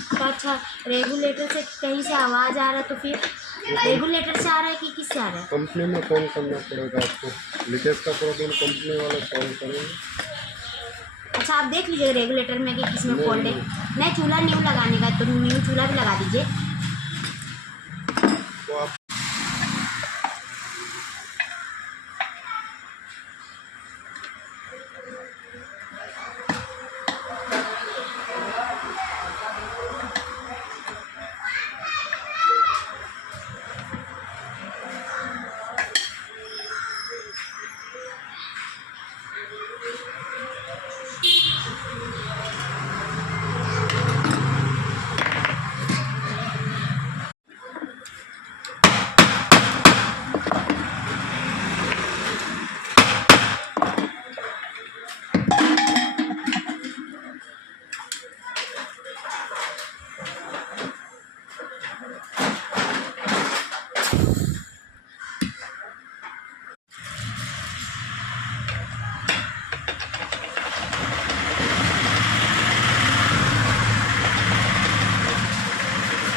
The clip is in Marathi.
तो अच्छा, रेगुलेटर से कहीं से आवाज़ आ रहा है तो फिर रेगुलेटर से आ रहा है कि किससे आ रहा है? कंपनी में फ़ोन करना पड़ेगा आपको। लीकेज का प्रॉब्लम कंपनी वाले सॉल्व करेंगे। अच्छा, आप देख लीजिए रेगुलेटर में कि किस में फॉल्ट है। नहीं। नहीं, चूल्हा न्यू लगाने का तो न्यू चूल्हा भी लगा दीजिए। तो आप